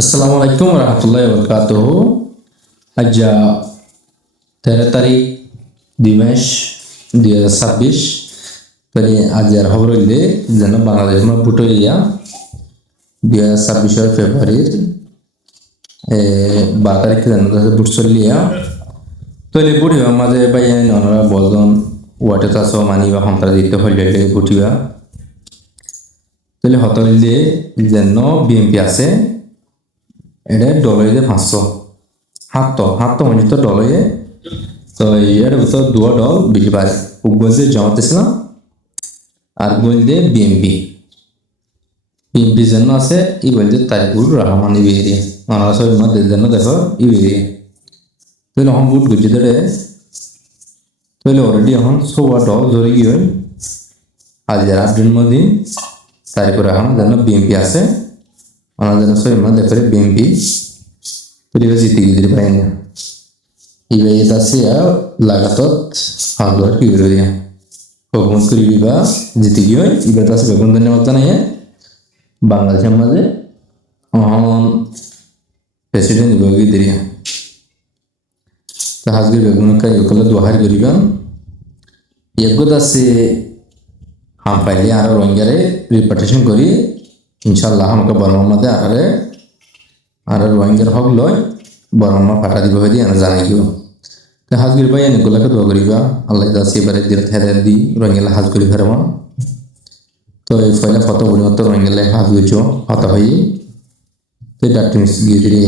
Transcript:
আসসালামু আলাইকুম রহমতুল্লাহি ওবরকাতুহু। আজ 13 তারিখ 2 মাস 2026 তাই আজ আর খবর হইলে যেন বাংলাদেশ বুট হইয়া 2026 ফেব্রুয়ারির 12 তারিখ যেন বুট চলিয়া তৈলে বুটিবা মাঝে বাইয়া ননরা বলজন ওয়াটে চাষ মানিবা সন্ত্রাস দিতে হইলে বুটিবা তৈলে হত হইলে যেন বিএমপি আছে এটা ডলারে 500 হাত মনিত ডলারে তো এর ভিতর দুয়া দল বেশি পারে বলতে জামাত ইসলাম আর বলতে বিএমপি জন্য আছে ই বলতে তারিকুর রহমান ইবেরিয়া আমরা সবাই মাদের জন্য দেখো ইবেরিয়া তাহলে এখন বুট গুজি ধরে তাহলে অলরেডি এখন সবা দল ধরে গিয়ে আজ আব্দুল মদিন তারিকুর রহমান জন্য বিএমপি আছে আমরা যেন সবাই মা দেখে বিএমপি পরিবেশ জিতে গিয়ে পাই না ইবে এটা সে লাগাতত হাজার কি বেরিয়ে হুকুমত করিবি বা জিতে গিয়ে ইবে তাসে বেগুন ধন্যবাদ জানাই বাংলাদেশের মাঝে অহন প্রেসিডেন্ট ইবগি দিরিয়া তা হাজগির বেগুন কাই ওকলে দোহার করিবান এগত আছে হাম পাইলে আর রোহিঙ্গারে রিপার্টেশন করি ইনশাআল্লাহ আমাকে বর্মার মধ্যে আর রোহিঙ্গার হক লয় বর্মা পাঠা দিব হয়ে দিয়ে জানাই দিব তো হাজগির ভাই এনেগুলাকে দোয়া করিবা আল্লাহ দাসি এবারে দিন হেরে দি রোহিঙ্গালে হাজ করি ফেরবা তো এই ফলে কত পরিবর্তন রোহিঙ্গালে হাজ হয়েছ হত হয়ে তো ডাক্তার গিয়ে